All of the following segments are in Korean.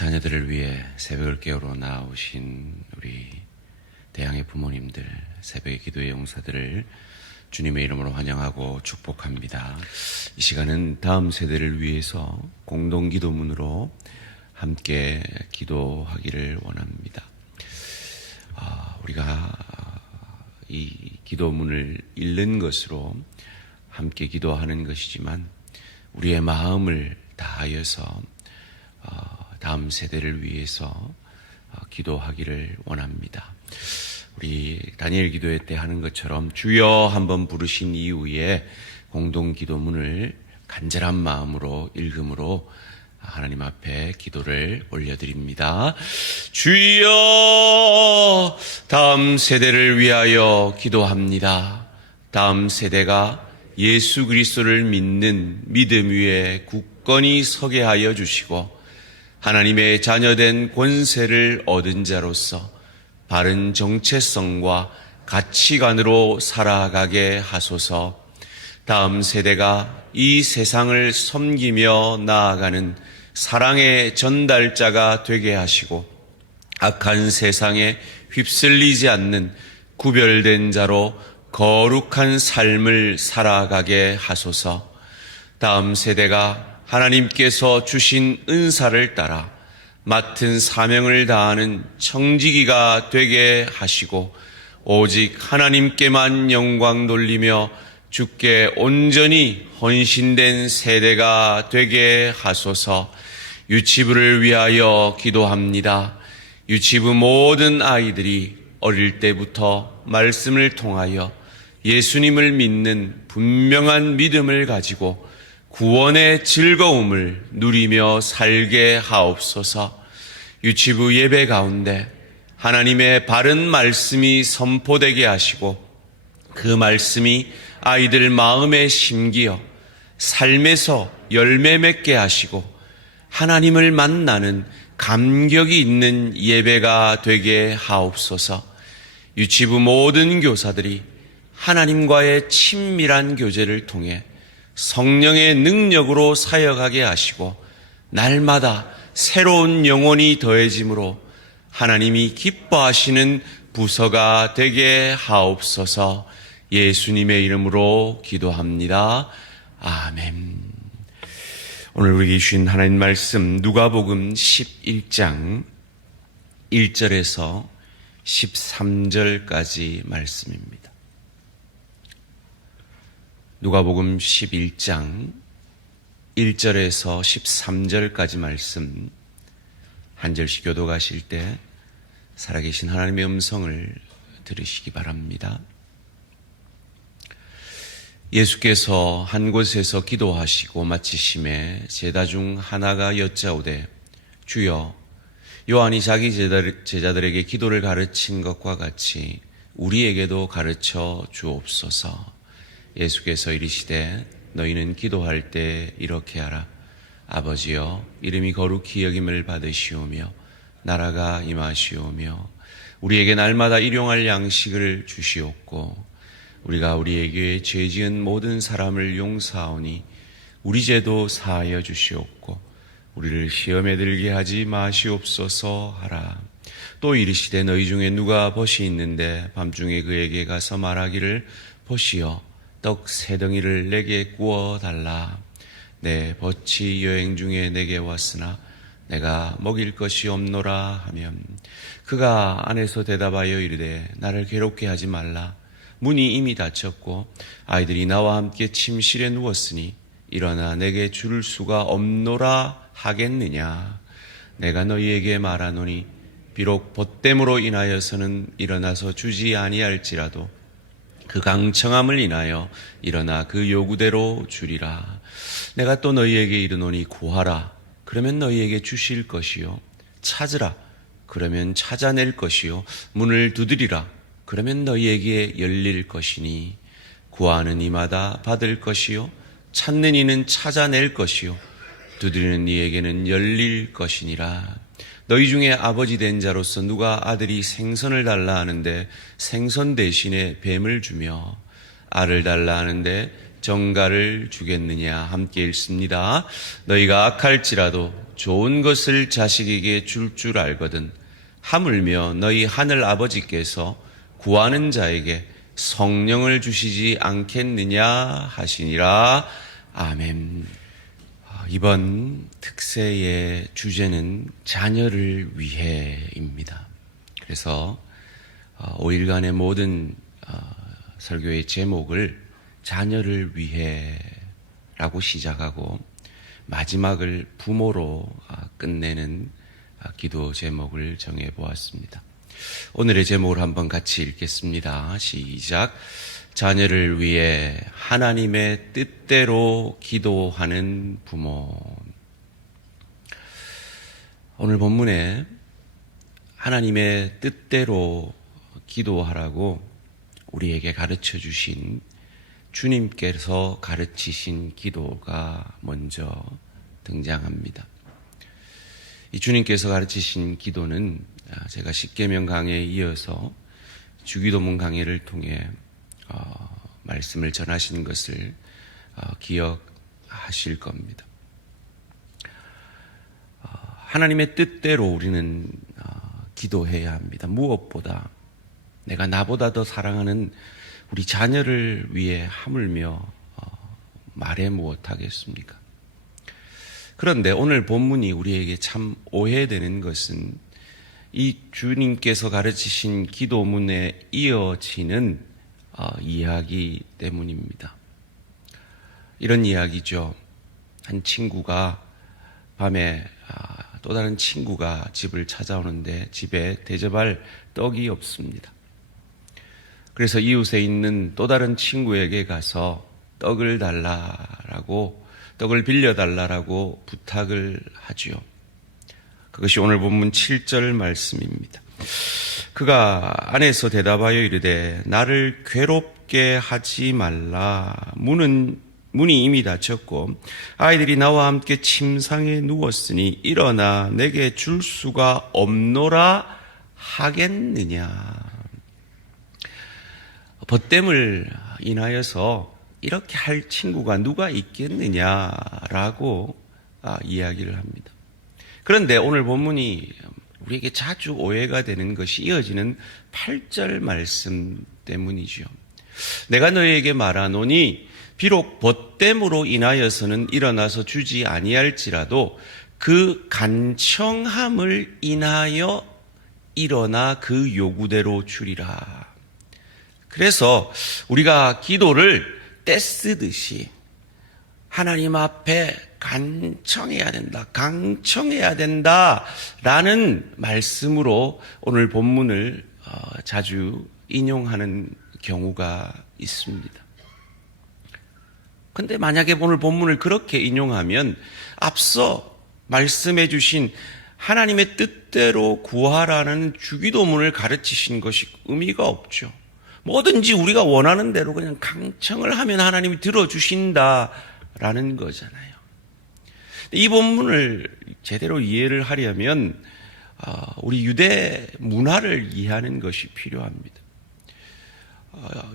자녀들을 위해 새벽을 깨우러 나오신 우리 대양의 부모님들, 새벽의 기도의 용사들을 주님의 이름으로 환영하고 축복합니다. 이 시간은 다음 세대를 위해서 공동기도문으로 함께 기도하기를 원합니다. 우리가 이 기도문을 읽는 것으로 함께 기도하는 것이지만 우리의 마음을 다하여서 다음 세대를 위해서 기도하기를 원합니다. 우리 다니엘 기도회 때 하는 것처럼 주여 한번 부르신 이후에 공동 기도문을 간절한 마음으로 읽음으로 하나님 앞에 기도를 올려드립니다. 주여, 다음 세대를 위하여 기도합니다. 다음 세대가 예수 그리스도를 믿는 믿음 위에 굳건히 서게 하여 주시고 하나님의 자녀된 권세를 얻은 자로서 바른 정체성과 가치관으로 살아가게 하소서. 다음 세대가 이 세상을 섬기며 나아가는 사랑의 전달자가 되게 하시고 악한 세상에 휩쓸리지 않는 구별된 자로 거룩한 삶을 살아가게 하소서. 다음 세대가 하나님께서 주신 은사를 따라 맡은 사명을 다하는 청지기가 되게 하시고 오직 하나님께만 영광 돌리며 주께 온전히 헌신된 세대가 되게 하소서. 유치부를 위하여 기도합니다. 유치부 모든 아이들이 어릴 때부터 말씀을 통하여 예수님을 믿는 분명한 믿음을 가지고 구원의 즐거움을 누리며 살게 하옵소서. 유치부 예배 가운데 하나님의 바른 말씀이 선포되게 하시고 그 말씀이 아이들 마음에 심기어 삶에서 열매 맺게 하시고 하나님을 만나는 감격이 있는 예배가 되게 하옵소서. 유치부 모든 교사들이 하나님과의 친밀한 교제를 통해 성령의 능력으로 사역하게 하시고 날마다 새로운 영혼이 더해짐으로 하나님이 기뻐하시는 부서가 되게 하옵소서. 예수님의 이름으로 기도합니다. 아멘. 오늘 우리에게 주신 하나님 말씀 누가복음 11장 1절에서 13절까지 말씀입니다. 누가복음 11장 1절에서 13절까지 말씀 한 절씩 교독하실 때 살아계신 하나님의 음성을 들으시기 바랍니다. 예수께서 한 곳에서 기도하시고 마치심에 제자 중 하나가 여짜오되 주여, 요한이 자기 제자들에게 기도를 가르친 것과 같이 우리에게도 가르쳐 주옵소서. 예수께서 이르시되 너희는 기도할 때 이렇게 하라. 아버지여, 이름이 거룩히 여김을 받으시오며 나라가 임하시오며 우리에게 날마다 일용할 양식을 주시옵고 우리가 우리에게 죄지은 모든 사람을 용서하오니 우리 죄도 사하여 주시옵고 우리를 시험에 들게 하지 마시옵소서 하라. 또 이르시되 너희 중에 누가 벗이 있는데 밤중에 그에게 가서 말하기를 벗이여 떡 3덩이를 내게 구워 달라. 내 벗이 여행 중에 내게 왔으나 내가 먹일 것이 없노라 하면 그가 안에서 대답하여 이르되 나를 괴롭게 하지 말라. 문이 이미 닫혔고 아이들이 나와 함께 침실에 누웠으니 일어나 내게 줄 수가 없노라 하겠느냐. 내가 너희에게 말하노니 비록 벗됨으로 인하여서는 일어나서 주지 아니할지라도 그 강청함을 인하여 일어나 그 요구대로 주리라. 내가 또 너희에게 이르노니 구하라. 그러면 너희에게 주실 것이요. 찾으라. 그러면 찾아낼 것이요. 문을 두드리라. 그러면 너희에게 열릴 것이니 구하는 이마다 받을 것이요. 찾는 이는 찾아낼 것이요. 두드리는 이에게는 열릴 것이니라. 너희 중에 아버지 된 자로서 누가 아들이 생선을 달라 하는데 생선 대신에 뱀을 주며 알을 달라 하는데 정갈을 주겠느냐. 함께 읽습니다. 너희가 악할지라도 좋은 것을 자식에게 줄 알거든 하물며 너희 하늘 아버지께서 구하는 자에게 성령을 주시지 않겠느냐 하시니라. 아멘. 이번 특세의 주제는 자녀를 위해입니다. 그래서 5일간의 모든 설교의 제목을 자녀를 위해라고 시작하고 마지막을 부모로 끝내는 기도 제목을 정해 보았습니다. 오늘의 제목을 한번 같이 읽겠습니다. 시작. 자녀를 위해 하나님의 뜻대로 기도하는 부모. 오늘 본문에 하나님의 뜻대로 기도하라고 우리에게 가르쳐 주신 주님께서 가르치신 기도가 먼저 등장합니다. 이 주님께서 가르치신 기도는 제가 십계명 강해에 이어서 주기도문 강해를 통해 말씀을 전하시는 것을 기억하실 겁니다. 하나님의 뜻대로 우리는 기도해야 합니다. 무엇보다 내가 나보다 더 사랑하는 우리 자녀를 위해 하물며 말해 무엇하겠습니까? 그런데 오늘 본문이 우리에게 참 오해되는 것은 이 주님께서 가르치신 기도문에 이어지는 이야기 때문입니다. 이런 이야기죠. 한 친구가 밤에 또 다른 친구가 집을 찾아오는데 집에 대접할 떡이 없습니다. 그래서 이웃에 있는 또 다른 친구에게 가서 떡을 빌려달라고 부탁을 하지요. 그것이 오늘 본문 7절 말씀입니다. 그가 안에서 대답하여 이르되 나를 괴롭게 하지 말라. 문이 이미 닫혔고 아이들이 나와 함께 침상에 누웠으니 일어나 내게 줄 수가 없노라 하겠느냐. 벗됨을 인하여서 이렇게 할 친구가 누가 있겠느냐라고 이야기를 합니다. 그런데 오늘 본문이 우리에게 자주 오해가 되는 것이 이어지는 8절 말씀 때문이죠. 내가 너희에게 말하노니 비록 벗됨으로 인하여서는 일어나서 주지 아니할지라도 그 간청함을 인하여 일어나 그 요구대로 주리라. 그래서 우리가 기도를 떼쓰듯이 하나님 앞에 간청해야 된다, 강청해야 된다라는 말씀으로 오늘 본문을 자주 인용하는 경우가 있습니다. 그런데 만약에 오늘 본문을 그렇게 인용하면 앞서 말씀해 주신 하나님의 뜻대로 구하라는 주기도문을 가르치신 것이 의미가 없죠. 뭐든지 우리가 원하는 대로 그냥 강청을 하면 하나님이 들어주신다라는 거잖아요. 이 본문을 제대로 이해를 하려면 우리 유대 문화를 이해하는 것이 필요합니다.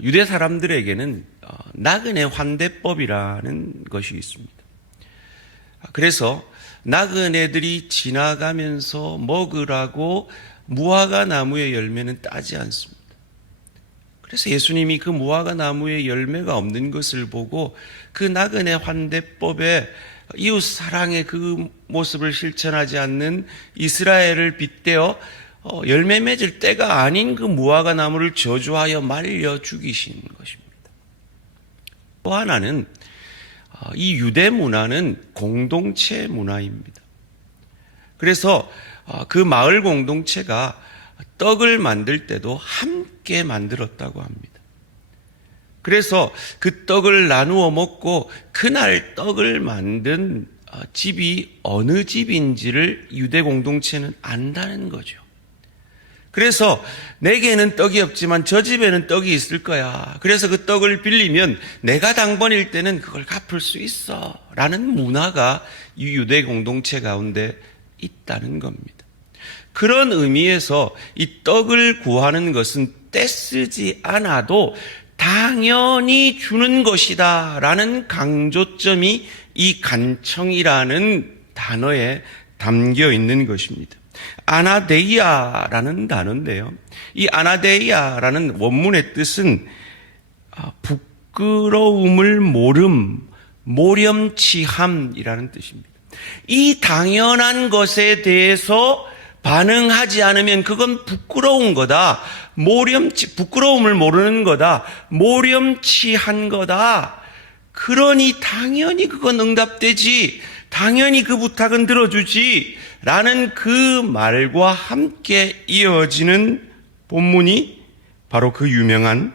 유대 사람들에게는 나그네 환대법이라는 것이 있습니다. 그래서 나그네들이 지나가면서 먹으라고 무화과 나무의 열매는 따지 않습니다. 그래서 예수님이 그 무화과 나무의 열매가 없는 것을 보고 그 나그네 환대법에 이웃 사랑의 그 모습을 실천하지 않는 이스라엘을 빗대어 열매 맺을 때가 아닌 그 무화과 나무를 저주하여 말려 죽이신 것입니다. 또 하나는 이 유대 문화는 공동체 문화입니다. 그래서 그 마을 공동체가 떡을 만들 때도 함께 만들었다고 합니다. 그래서 그 떡을 나누어 먹고 그날 떡을 만든 집이 어느 집인지를 유대 공동체는 안다는 거죠. 그래서 내게는 떡이 없지만 저 집에는 떡이 있을 거야. 그래서 그 떡을 빌리면 내가 당번일 때는 그걸 갚을 수 있어 라는 문화가 이 유대 공동체 가운데 있다는 겁니다. 그런 의미에서 이 떡을 구하는 것은 떼쓰지 않아도 당연히 주는 것이다 라는 강조점이 이 간청이라는 단어에 담겨 있는 것입니다. 아나데이아라는 단어인데요. 이 아나데이아라는 원문의 뜻은 부끄러움을 모렴치함이라는 뜻입니다. 이 당연한 것에 대해서 반응하지 않으면 그건 부끄러운 거다. 부끄러움을 모르는 거다. 모렴치한 거다. 그러니 당연히 그건 응답되지. 당연히 그 부탁은 들어주지. 라는 그 말과 함께 이어지는 본문이 바로 그 유명한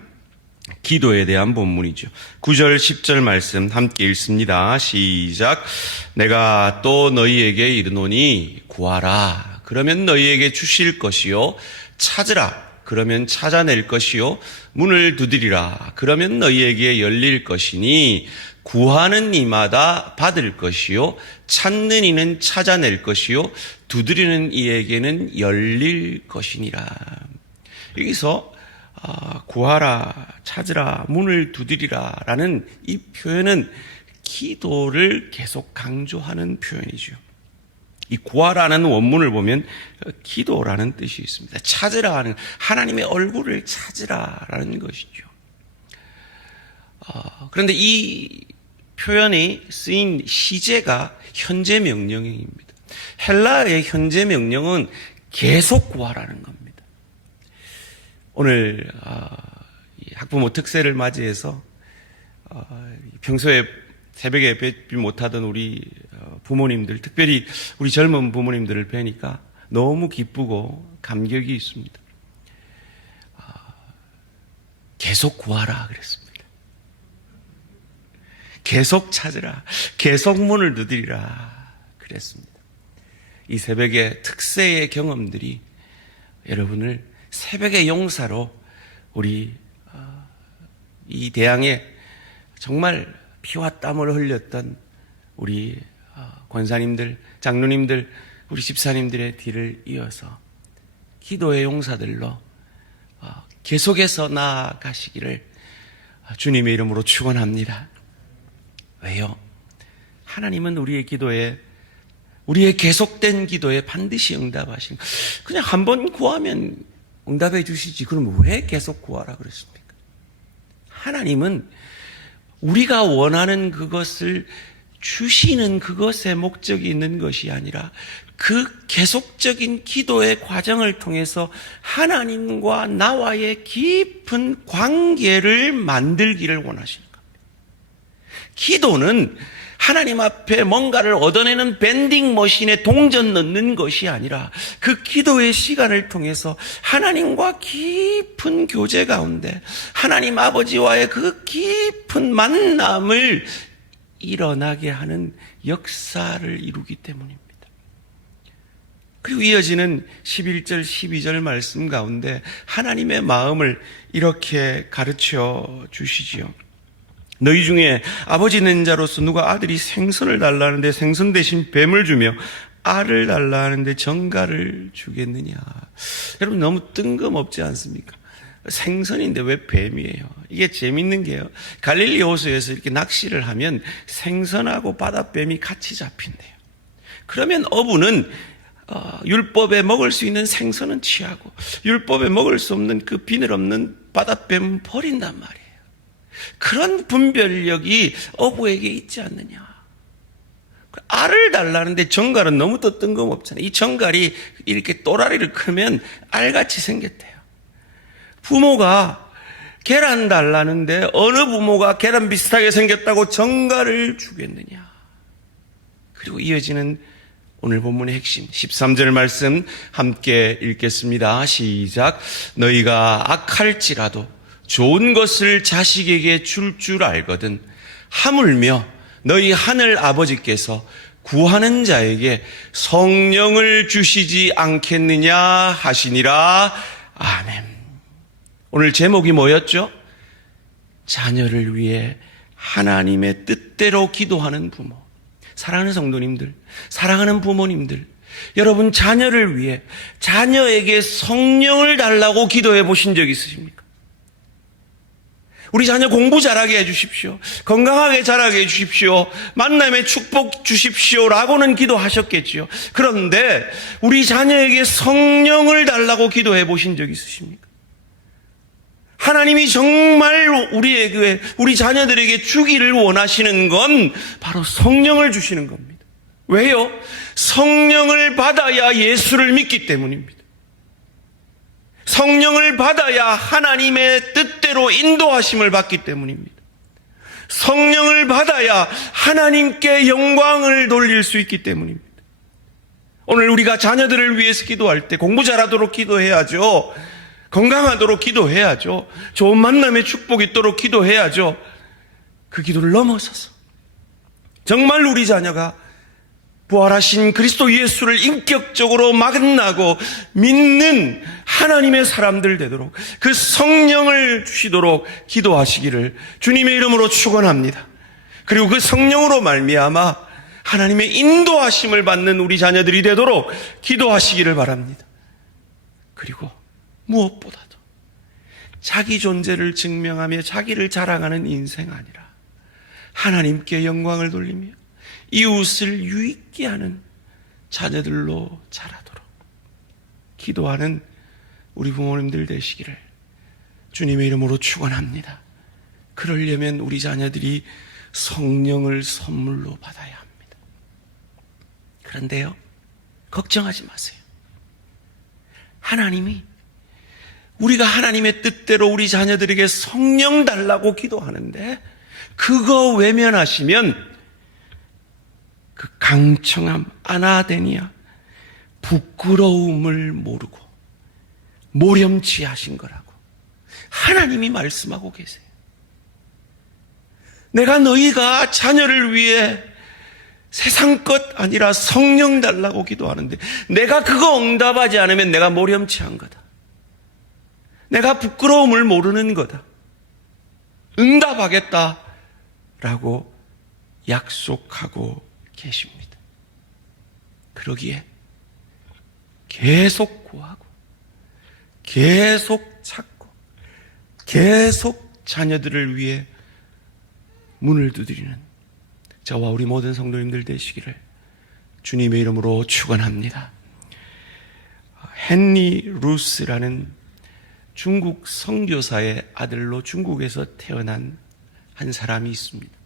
기도에 대한 본문이죠. 9절 10절 말씀 함께 읽습니다. 시작. 내가 또 너희에게 이르노니 구하라. 그러면 너희에게 주실 것이요. 찾으라. 그러면 찾아낼 것이요. 문을 두드리라. 그러면 너희에게 열릴 것이니 구하는 이마다 받을 것이요. 찾는 이는 찾아낼 것이요. 두드리는 이에게는 열릴 것이니라. 여기서 구하라, 찾으라, 문을 두드리라 라는 이 표현은 기도를 계속 강조하는 표현이죠. 이 구하라는 원문을 보면 기도라는 뜻이 있습니다. 찾으라 하는, 하나님의 얼굴을 찾으라라는 것이죠. 그런데 이 표현이 쓰인 시제가 현재 명령형입니다. 헬라어의 현재 명령은 계속 구하라는 겁니다. 오늘 학부모 특세를 맞이해서 평소에 새벽에 뵙지 못하던 우리 부모님들, 특별히 우리 젊은 부모님들을 뵈니까 너무 기쁘고 감격이 있습니다. 계속 구하라 그랬습니다. 계속 찾으라, 계속 문을 두드리라 그랬습니다. 이 새벽의 특세의 경험들이 여러분을 새벽의 용사로 우리 이 대항에 정말 피와 땀을 흘렸던 우리 권사님들, 장로님들, 우리 집사님들의 뒤를 이어서 기도의 용사들로 계속해서 나아가시기를 주님의 이름으로 축원합니다. 왜요? 하나님은 우리의 기도에, 우리의 계속된 기도에 반드시 응답하시는, 그냥 한 번 구하면 응답해 주시지. 그럼 왜 계속 구하라 그랬습니까? 하나님은 우리가 원하는 그것을 주시는 그것에 목적이 있는 것이 아니라 그 계속적인 기도의 과정을 통해서 하나님과 나와의 깊은 관계를 만들기를 원하시는 겁니다. 기도는 하나님 앞에 뭔가를 얻어내는 밴딩 머신에 동전 넣는 것이 아니라 그 기도의 시간을 통해서 하나님과 깊은 교제 가운데 하나님 아버지와의 그 깊은 만남을 일어나게 하는 역사를 이루기 때문입니다. 그리고 이어지는 11절, 12절 말씀 가운데 하나님의 마음을 이렇게 가르쳐 주시지요. 너희 중에 아버지 있는 자로서 누가 아들이 생선을 달라 하는데 생선 대신 뱀을 주며 알을 달라 하는데 정갈을 주겠느냐. 여러분 너무 뜬금없지 않습니까? 생선인데 왜 뱀이에요? 이게 재밌는 게요. 갈릴리 호수에서 이렇게 낚시를 하면 생선하고 바다뱀이 같이 잡힌대요. 그러면 어부는 율법에 먹을 수 있는 생선은 취하고 율법에 먹을 수 없는 그 비늘 없는 바다뱀은 버린단 말이에요. 그런 분별력이 어부에게 있지 않느냐. 알을 달라는데 정갈은 너무 또 뜬금없잖아요. 이 정갈이 이렇게 또라리를 크면 알같이 생겼대요. 부모가 계란 달라는데 어느 부모가 계란 비슷하게 생겼다고 정갈을 주겠느냐. 그리고 이어지는 오늘 본문의 핵심 13절 말씀 함께 읽겠습니다. 시작. 너희가 악할지라도 좋은 것을 자식에게 줄 알거든 하물며 너희 하늘 아버지께서 구하는 자에게 성령을 주시지 않겠느냐 하시니라. 아멘. 오늘 제목이 뭐였죠? 자녀를 위해 하나님의 뜻대로 기도하는 부모. 사랑하는 성도님들, 사랑하는 부모님들, 여러분 자녀를 위해 자녀에게 성령을 달라고 기도해 보신 적 있으십니까? 우리 자녀 공부 잘하게 해주십시오. 건강하게 자라게 해주십시오. 만남의 축복 주십시오. 라고는 기도하셨겠지요. 그런데 우리 자녀에게 성령을 달라고 기도해 보신 적 있으십니까? 하나님이 정말 우리에게, 우리 자녀들에게 주기를 원하시는 건 바로 성령을 주시는 겁니다. 왜요? 성령을 받아야 예수를 믿기 때문입니다. 성령을 받아야 하나님의 뜻대로 인도하심을 받기 때문입니다. 성령을 받아야 하나님께 영광을 돌릴 수 있기 때문입니다. 오늘 우리가 자녀들을 위해서 기도할 때 공부 잘하도록 기도해야죠. 건강하도록 기도해야죠. 좋은 만남의 축복이 있도록 기도해야죠. 그 기도를 넘어서서 정말 우리 자녀가 부활하신 그리스도 예수를 인격적으로 만나고 믿는 하나님의 사람들 되도록 그 성령을 주시도록 기도하시기를 주님의 이름으로 축원합니다. 그리고 그 성령으로 말미암아 하나님의 인도하심을 받는 우리 자녀들이 되도록 기도하시기를 바랍니다. 그리고 무엇보다도 자기 존재를 증명하며 자기를 자랑하는 인생 아니라 하나님께 영광을 돌리며 이웃을 유익게 하는 자녀들로 자라도록 기도하는 우리 부모님들 되시기를 주님의 이름으로 축원합니다. 그러려면 우리 자녀들이 성령을 선물로 받아야 합니다. 그런데요, 걱정하지 마세요. 하나님이 우리가 하나님의 뜻대로 우리 자녀들에게 성령 달라고 기도하는데 그거 외면하시면 그 강청함, 아나데니아, 부끄러움을 모르고 모렴치 하신 거라고 하나님이 말씀하고 계세요. 내가 너희가 자녀를 위해 세상 것 아니라 성령 달라고 기도하는데 내가 그거 응답하지 않으면 내가 모렴치 한 거다. 내가 부끄러움을 모르는 거다. 응답하겠다라고 약속하고 계십니다. 그러기에 계속 구하고 계속 찾고 계속 자녀들을 위해 문을 두드리는 저와 우리 모든 성도님들 되시기를 주님의 이름으로 축원합니다. 헨리 루스라는 중국 선교사의 아들로 중국에서 태어난 한 사람이 있습니다.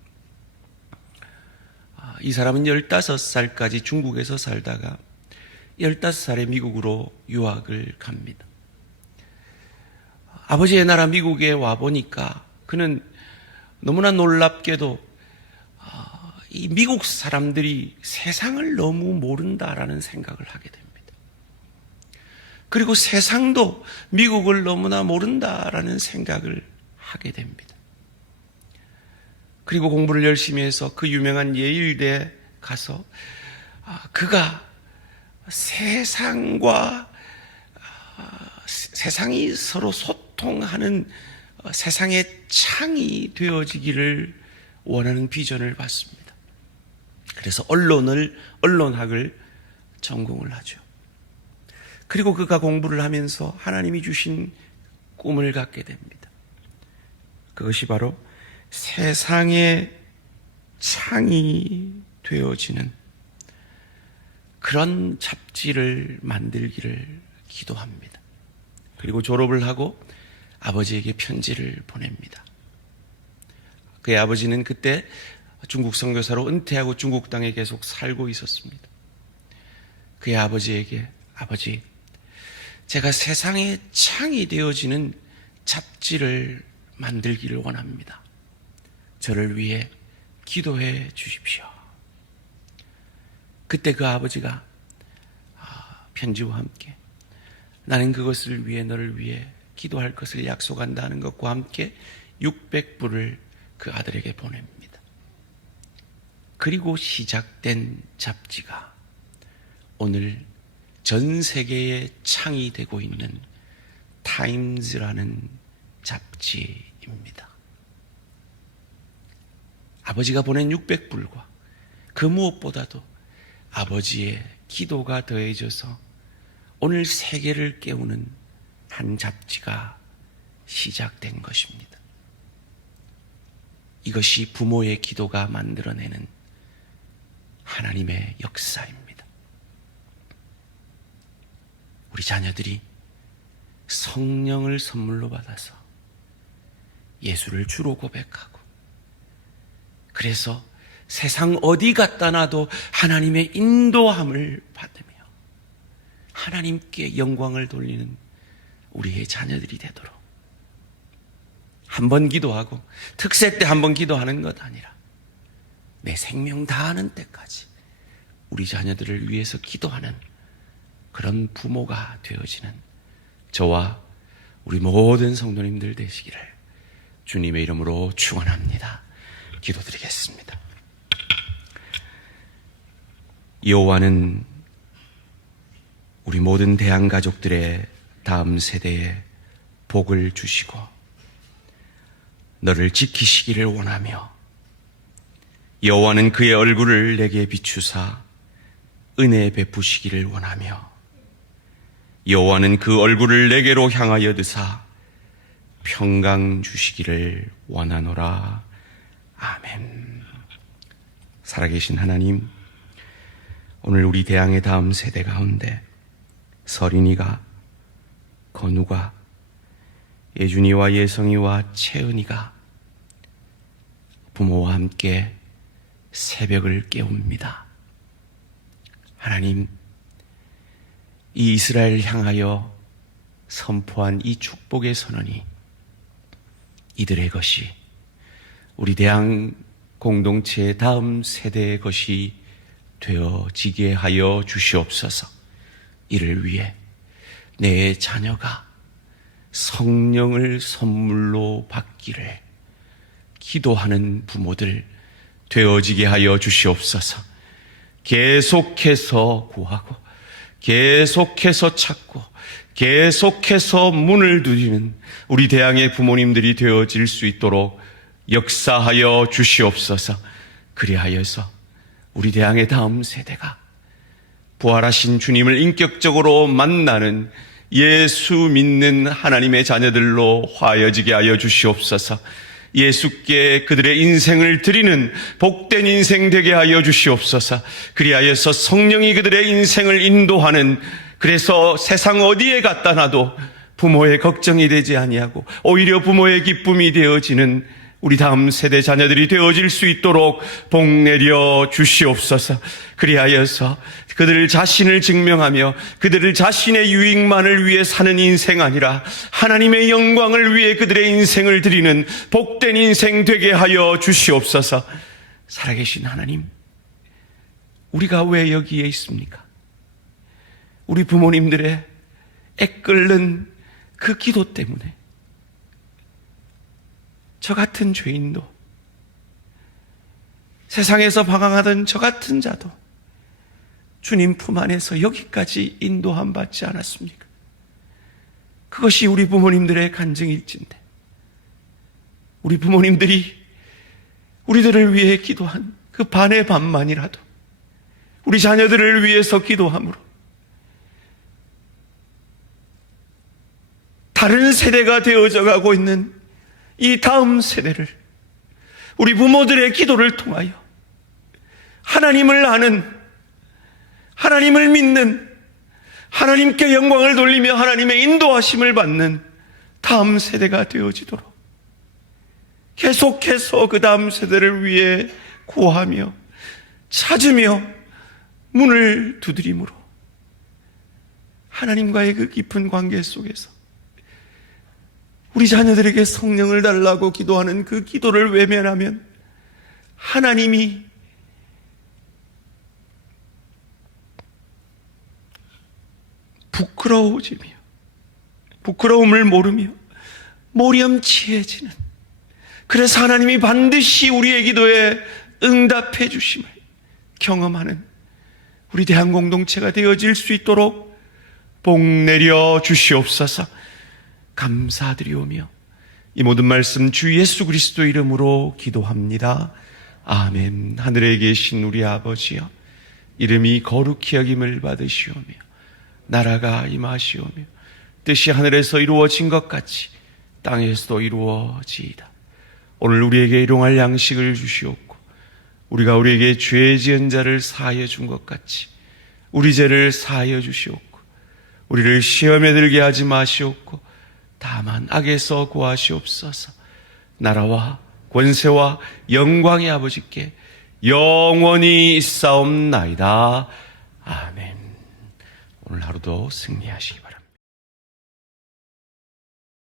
이 사람은 15살까지 중국에서 살다가 15살에 미국으로 유학을 갑니다. 아버지의 나라 미국에 와보니까 그는 너무나 놀랍게도 이 미국 사람들이 세상을 너무 모른다라는 생각을 하게 됩니다. 그리고 세상도 미국을 너무나 모른다라는 생각을 하게 됩니다. 그리고 공부를 열심히 해서 그 유명한 예일대에 가서 그가 세상과 세상이 서로 소통하는 세상의 창이 되어지기를 원하는 비전을 받습니다. 그래서 언론학을 전공을 하죠. 그리고 그가 공부를 하면서 하나님이 주신 꿈을 갖게 됩니다. 그것이 바로 세상의 창이 되어지는 그런 잡지를 만들기를 기도합니다. 그리고 졸업을 하고 아버지에게 편지를 보냅니다. 그의 아버지는 그때 중국 선교사로 은퇴하고 중국 땅에 계속 살고 있었습니다. 그의 아버지에게 아버지, 제가 세상의 창이 되어지는 잡지를 만들기를 원합니다. 저를 위해 기도해 주십시오. 그때 그 아버지가 편지와 함께 나는 그것을 위해 너를 위해 기도할 것을 약속한다는 것과 함께 600불을 그 아들에게 보냅니다. 그리고 시작된 잡지가 오늘 전 세계의 창이 되고 있는 타임즈라는 잡지입니다. 아버지가 보낸 600불과 그 무엇보다도 아버지의 기도가 더해져서 오늘 세계를 깨우는 한 잡지가 시작된 것입니다. 이것이 부모의 기도가 만들어내는 하나님의 역사입니다. 우리 자녀들이 성령을 선물로 받아서 예수를 주로 고백하고, 그래서 세상 어디 갖다 놔도 하나님의 인도함을 받으며 하나님께 영광을 돌리는 우리의 자녀들이 되도록, 한 번 기도하고 특세 때 한 번 기도하는 것 아니라 내 생명 다하는 때까지 우리 자녀들을 위해서 기도하는 그런 부모가 되어지는 저와 우리 모든 성도님들 되시기를 주님의 이름으로 축원합니다. 기도드리겠습니다. 여호와는 우리 모든 대한 가족들의 다음 세대에 복을 주시고 너를 지키시기를 원하며, 여호와는 그의 얼굴을 내게 비추사 은혜 베푸시기를 원하며, 여호와는 그 얼굴을 내게로 향하여 드사 평강 주시기를 원하노라. 아멘. 살아계신 하나님, 오늘 우리 대항의 다음 세대 가운데 서린이가, 건우가, 예준이와 예성이와 채은이가 부모와 함께 새벽을 깨웁니다. 하나님, 이 이스라엘을 향하여 선포한 이 축복의 선언이 이들의 것이, 우리 대항 공동체의 다음 세대의 것이 되어지게 하여 주시옵소서. 이를 위해 내 자녀가 성령을 선물로 받기를 기도하는 부모들 되어지게 하여 주시옵소서. 계속해서 구하고 계속해서 찾고 계속해서 문을 두드리는 우리 대항의 부모님들이 되어질 수 있도록 역사하여 주시옵소서. 그리하여서 우리 대항의 다음 세대가 부활하신 주님을 인격적으로 만나는 예수 믿는 하나님의 자녀들로 화해지게 하여 주시옵소서. 예수께 그들의 인생을 드리는 복된 인생 되게 하여 주시옵소서. 그리하여서 성령이 그들의 인생을 인도하는, 그래서 세상 어디에 갖다 놔도 부모의 걱정이 되지 아니하고 오히려 부모의 기쁨이 되어지는 우리 다음 세대 자녀들이 되어질 수 있도록 복 내려 주시옵소서. 그리하여서 그들 자신을 증명하며 그들을 자신의 유익만을 위해 사는 인생 아니라 하나님의 영광을 위해 그들의 인생을 드리는 복된 인생 되게 하여 주시옵소서. 살아계신 하나님, 우리가 왜 여기에 있습니까? 우리 부모님들의 애끓는 그 기도 때문에 저 같은 죄인도, 세상에서 방황하던 저 같은 자도 주님 품 안에서 여기까지 인도함 받지 않았습니까? 그것이 우리 부모님들의 간증일진데, 우리 부모님들이 우리들을 위해 기도한 그 반의 반만이라도 우리 자녀들을 위해서 기도함으로 다른 세대가 되어져 가고 있는 이 다음 세대를 우리 부모들의 기도를 통하여 하나님을 아는, 하나님을 믿는, 하나님께 영광을 돌리며 하나님의 인도하심을 받는 다음 세대가 되어지도록 계속해서 그 다음 세대를 위해 구하며 찾으며 문을 두드림으로 하나님과의 그 깊은 관계 속에서 우리 자녀들에게 성령을 달라고 기도하는 그 기도를 외면하면 하나님이 부끄러워지며 부끄러움을 모르며 모렴치해지는, 그래서 하나님이 반드시 우리의 기도에 응답해 주심을 경험하는 우리 대한 공동체가 되어질 수 있도록 복 내려 주시옵소서. 감사드리오며 이 모든 말씀 주 예수 그리스도 이름으로 기도합니다. 아멘. 하늘에 계신 우리 아버지여, 이름이 거룩히 여김을 받으시오며 나라가 임하시오며 뜻이 하늘에서 이루어진 것 같이 땅에서도 이루어지이다. 오늘 우리에게 일용할 양식을 주시옵고 우리가 우리에게 죄 지은 자를 사하여 준 것 같이 우리 죄를 사하여 주시옵고 우리를 시험에 들게 하지 마시옵고 다만 악에서 구하시옵소서. 나라와 권세와 영광의 아버지께 영원히 있사옵나이다. 아멘. 오늘 하루도 승리하시기 바랍니다.